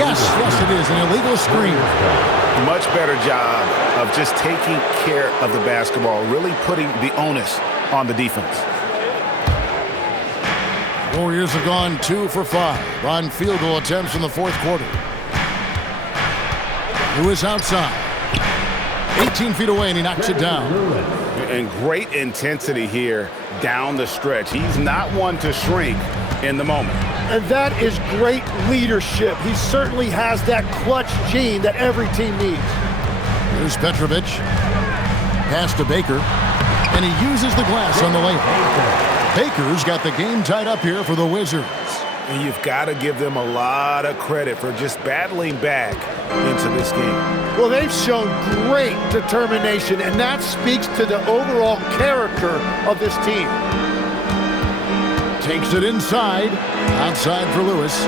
Yes, it is an illegal screen. Much better job of just taking care of the basketball, really putting the onus on the defense. Warriors have gone 2 for 5 on field goal attempts in the fourth quarter. Lewis outside. 18 feet away, and he knocks it down. And great intensity here down the stretch. He's not one to shrink in the moment. And that is great leadership. He certainly has that clutch gene that every team needs. Here's Petrovic. Pass to Baker. And he uses the glass on the layup. Baker's got the game tied up here for the Wizards. And you've got to give them a lot of credit for just battling back into this game. Well, they've shown great determination, and that speaks to the overall character of this team. Takes it inside. Outside for Lewis.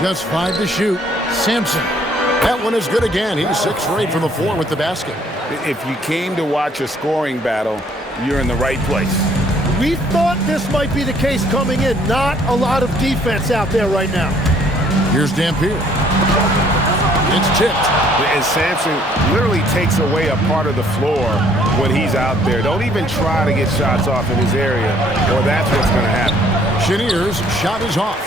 Just 5 to shoot. Sampson. That one is good again. He's 6 for 8 from the floor with the basket. If you came to watch a scoring battle, you're in the right place. We thought this might be the case coming in. Not a lot of defense out there right now. Here's Dampier. It's tipped. And Sampson literally takes away a part of the floor when he's out there. Don't even try to get shots off in his area, or that's what's going to happen. Chenier's shot is off.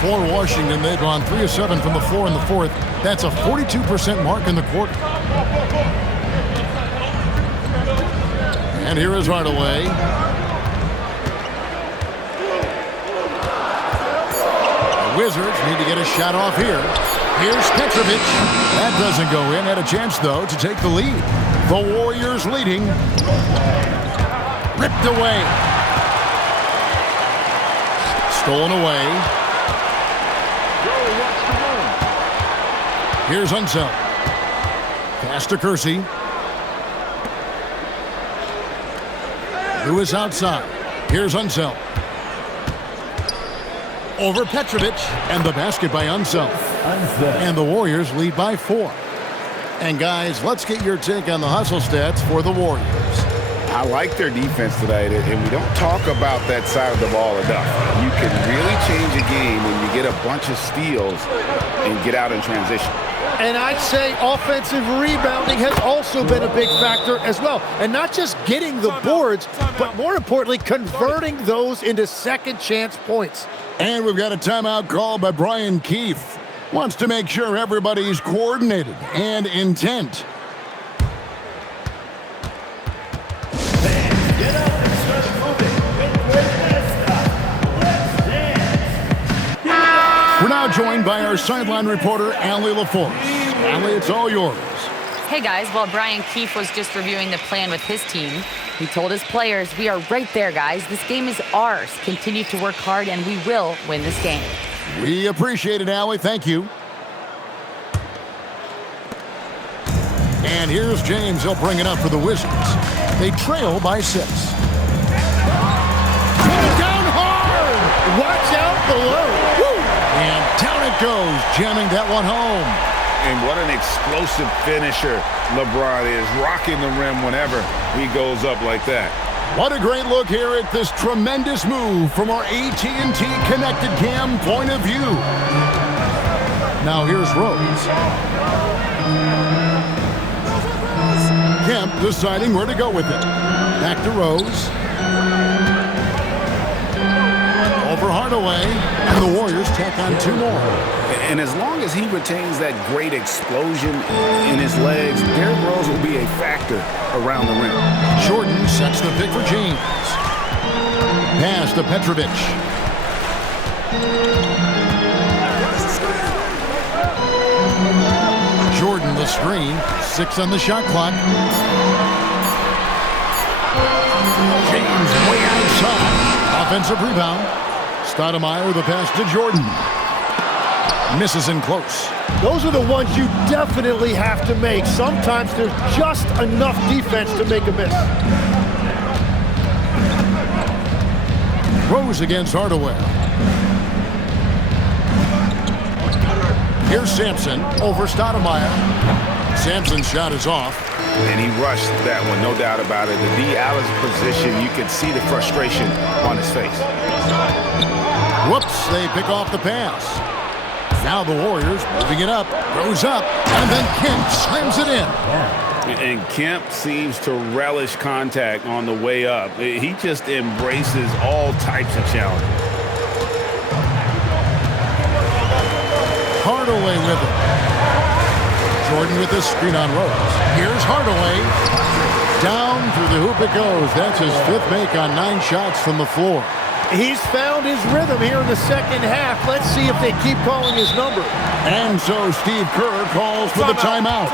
For Washington, they've gone 3 of 7 from the floor in the fourth. That's a 42% mark in the quarter. And here is Hardaway. The Wizards need to get a shot off here. Here's Petrovic. That doesn't go in. Had a chance, though, to take the lead. The Warriors leading. Ripped away. Stolen away. Here's Unseld. Pass to Kersey. Lewis outside. Here's Unseld. Over Petrovic. And the basket by Unseld. And the Warriors lead by 4. And guys, let's get your take on the hustle stats for the Warriors. I like their defense tonight, and we don't talk about that side of the ball enough. You can really change a game when you get a bunch of steals and get out in transition. And I'd say offensive rebounding has also been a big factor as well. And not just getting the boards, but more importantly, converting those into second chance points. And we've got a timeout called by Brian Keefe. Wants to make sure everybody's coordinated and intent. We're now joined by our sideline reporter, Allie LaForce. Allie, it's all yours. Hey, guys. While Brian Keefe was just reviewing the plan with his team, he told his players, we are right there, guys. This game is ours. Continue to work hard, and we will win this game. We appreciate it, Allie. Thank you. And here's James. He'll bring it up for the Wizards. They trail by 6. Down hard! Watch out below. Woo! And down it goes, jamming that one home. And what an explosive finisher LeBron is, rocking the rim whenever he goes up like that. What a great look here at this tremendous move from our AT&T Connected Cam point of view. Now here's Rose. Kemp deciding where to go with it. Back to Rose. Over Hardaway. And the Warriors tack on 2 more. And as long as he retains that great explosion in his legs, Derrick Rose will be a factor around the rim. Jordan sets the pick for James. Pass to Petrovic. Jordan the screen. 6 on the shot clock. James way outside. Offensive rebound. Stoudemire the pass to Jordan. Misses in close. Those are the ones you definitely have to make. Sometimes there's just enough defense to make a miss. Rose against Hardaway. Here's Sampson over Stoudemire. Sampson's shot is off. And he rushed that one, no doubt about it. The D. Allen's position, you could see the frustration on his face. Whoops, they pick off the pass. Now the Warriors moving it up, goes up, and then Kemp slams it in. And Kemp seems to relish contact on the way up. He just embraces all types of challenges. Hardaway with it. Jordan with the screen on Rose. Here's Hardaway. Down through the hoop it goes. That's his 5th make on 9 shots from the floor. He's found his rhythm here in the second half. Let's see if they keep calling his number. And so Steve Kerr calls for the timeout.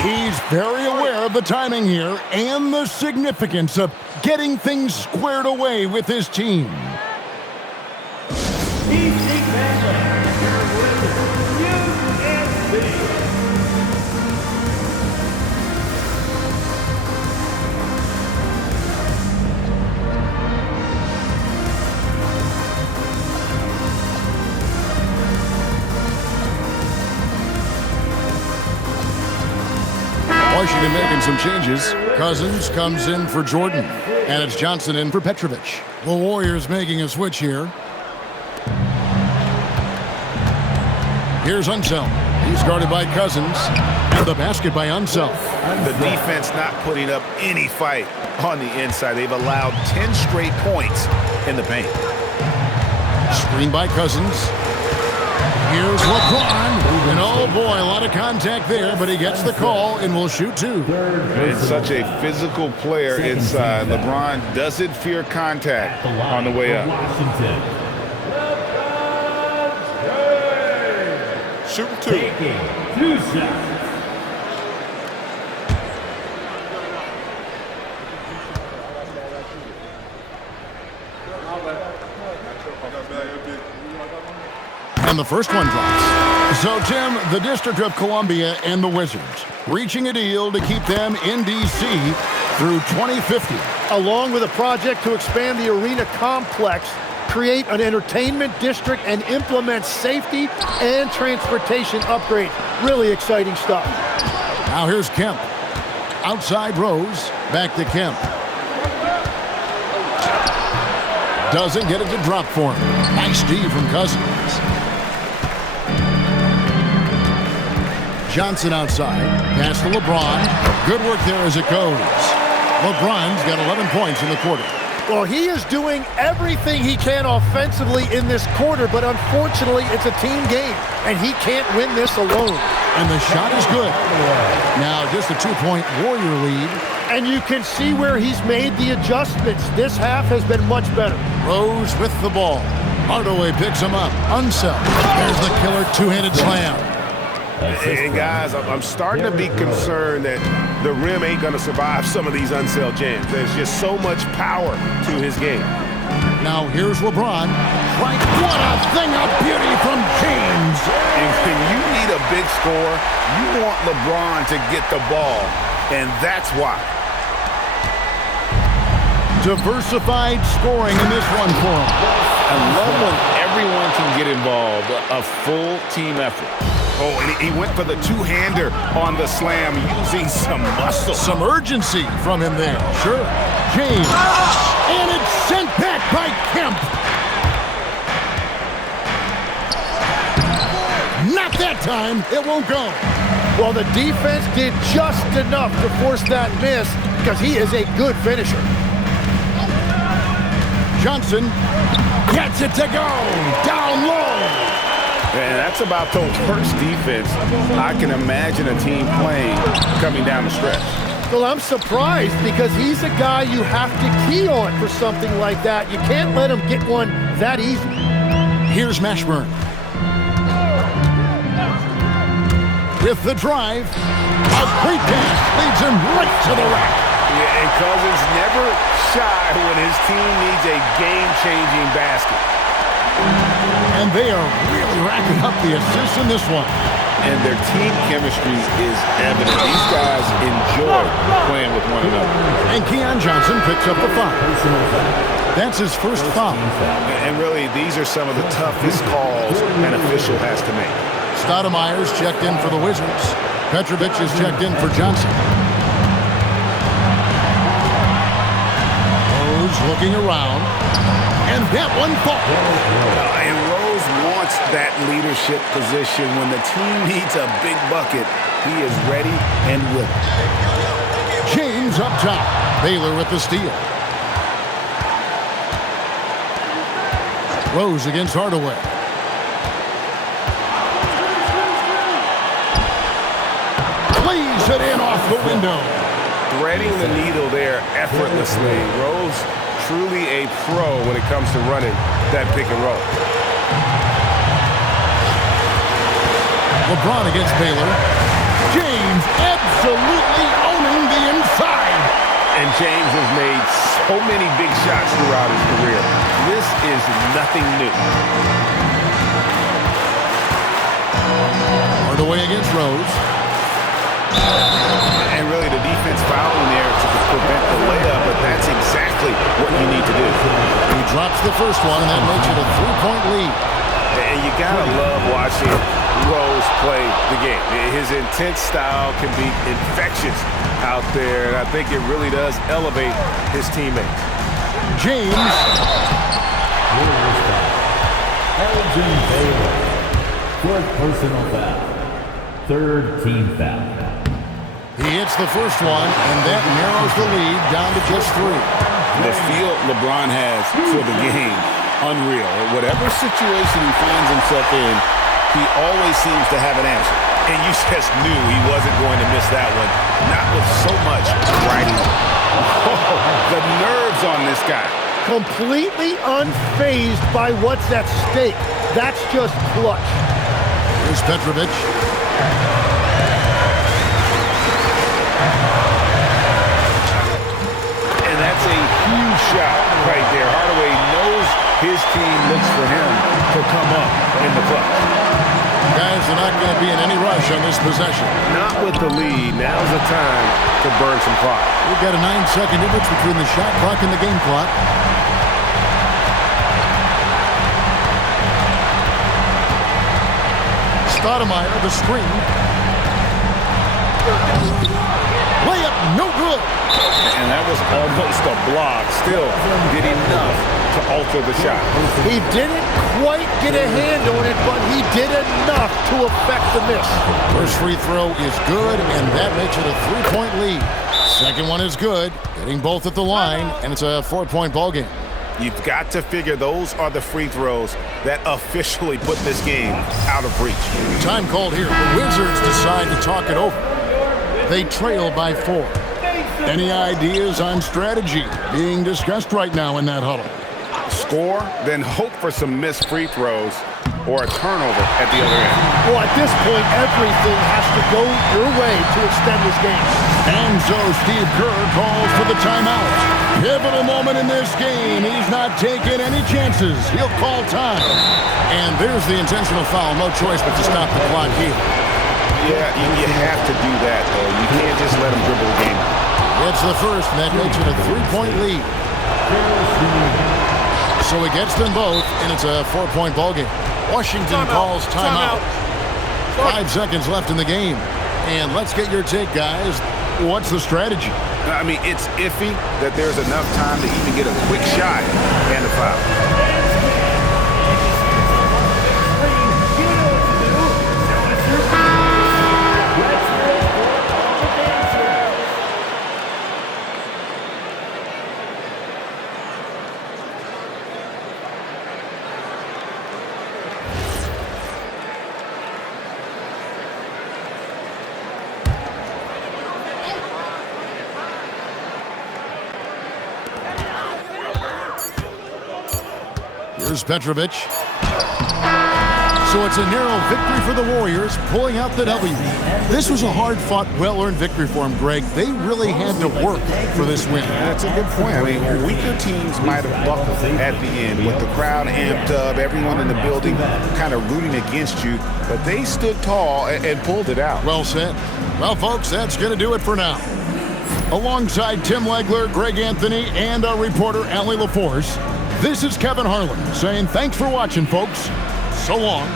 He's very aware of the timing here and the significance of getting things squared away with his team. Washington making some changes. Cousins comes in for Jordan, and it's Johnson in for Petrovic. The Warriors making a switch here. Here's Unseld. He's guarded by Cousins, and the basket by Unseld. The defense not putting up any fight on the inside. They've allowed 10 straight points in the paint. Screen by Cousins. Here's LeBron. And oh boy, a lot of contact there, but he gets the call and will shoot 2. It's such a physical player inside. LeBron doesn't fear contact on the way up. Shooting 2. And the first one drops. So, Tim, the District of Columbia and the Wizards reaching a deal to keep them in D.C. through 2050. Along with a project to expand the arena complex, create an entertainment district, and implement safety and transportation upgrades. Really exciting stuff. Now here's Kemp. Outside Rose. Back to Kemp. Doesn't get it to drop for him. Nice D from Cousins. Johnson outside. Pass to LeBron. Good work there as it goes. LeBron's got 11 points in the quarter. Well, he is doing everything he can offensively in this quarter, but unfortunately, it's a team game, and he can't win this alone. And the shot is good. Now just a 2-point Warrior lead. And you can see where he's made the adjustments. This half has been much better. Rose with the ball. Hardaway picks him up. Unseld. There's the killer two-handed slam. And guys, I'm starting to be concerned that the rim ain't going to survive some of these Unseld jams. There's just so much power to his game. Now here's LeBron. Right, what a thing of beauty from James. And when you need a big score, you want LeBron to get the ball, and that's why. Diversified scoring in this one for him. I love when everyone can get involved, a full team effort. Oh, and he went for the two-hander on the slam using some muscle. Some urgency from him there. Sure. James. And it's sent back by Kemp. Not that time. It won't go. Well, the defense did just enough to force that miss because he is a good finisher. Johnson gets it to go. Down low. And that's about the worst defense I can imagine a team playing coming down the stretch. Well, I'm surprised because he's a guy you have to key on for something like that. You can't let him get one that easy. Here's Mashburn. With the drive, a great pass leads him right to the rack. Yeah, and Cousins never shy when his team needs a game-changing basket. And they are really racking up the assists in this one. And their team chemistry is evident. These guys enjoy playing with one another. And Keon Johnson picks up the foul. That's his first foul. And really, these are some of the toughest calls an official has to make. Stoudemire's checked in for the Wizards. Petrovic is checked in for Johnson. Rose looking around. and that one falls. And Rose wants that leadership position. When the team needs a big bucket, he is ready and willing. James up top. Baylor with the steal. Rose against Hardaway. Plays it in off the window. Threading the needle there effortlessly. Rose truly a pro when it comes to running that pick and roll. LeBron against Baylor. James absolutely owning the inside. And James has made so many big shots throughout his career. This is nothing new. Hardaway against Rose. And really the defense fouling there to prevent the layup, but that's exactly what you need to do. He drops the first one, and that makes it a 3-point lead. And you gotta love watching Rose play the game. His intense style can be infectious out there, and I think it really does elevate his teammates. James. Elgin Baylor. Fourth personal foul. Third team foul. He hits the first one, and that narrows the lead down to just 3. The feel LeBron has for the game, unreal. Whatever situation he finds himself in, he always seems to have an answer. And you just knew he wasn't going to miss that one. Not with so much writing. Oh, the nerves on this guy. Completely unfazed by what's at stake. That's just clutch. Here's Petrovic. And that's a huge shot right there. Hardaway knows his team looks for him to come up in the clutch. Guys are not going to be in any rush on this possession. Not with the lead. Now's the time to burn some clock. We've got a 9-second difference between the shot clock and the game clock. Stoudemire, the screen. Layup, no good. And that was almost a block. Still did enough to alter the shot. He didn't quite get a hand on it, but he did enough to affect the miss. First free throw is good, and that makes it a 3-point lead. Second one is good, hitting both at the line, and it's a 4-point ball game. You've got to figure those are the free throws that officially put this game out of reach. Time called here. The Wizards decide to talk it over. They trail by 4. Any ideas on strategy being discussed right now in that huddle? Score, then hope for some missed free throws or a turnover at the other end. Well, at this point, everything has to go your way to extend this game. And so Steve Kerr calls for the timeout. Pivotal moment in this game. He's not taking any chances. He'll call time. And there's the intentional foul. No choice but to stop the clock here. Yeah, you have to do that, though. You can't just let him dribble the game. It's the first, and that makes it a 3-point lead. So he gets them both, and it's a 4-point ball game. Washington calls timeout. 5 seconds left in the game. And let's get your take, guys. What's the strategy? I mean, it's iffy that there's enough time to even get a quick shot and a foul. Here's Petrovic. So it's a narrow victory for the Warriors, pulling out the W. This was a hard-fought, well-earned victory for them, Greg. They really had to work for this win. That's a good point. I mean, weaker teams might have buckled at the end with the crowd amped up, everyone in the building kind of rooting against you, but they stood tall and pulled it out. Well said. Well, folks, that's going to do it for now. Alongside Tim Legler, Greg Anthony, and our reporter, Allie LaForce, this is Kevin Harlan saying thanks for watching, folks. So long.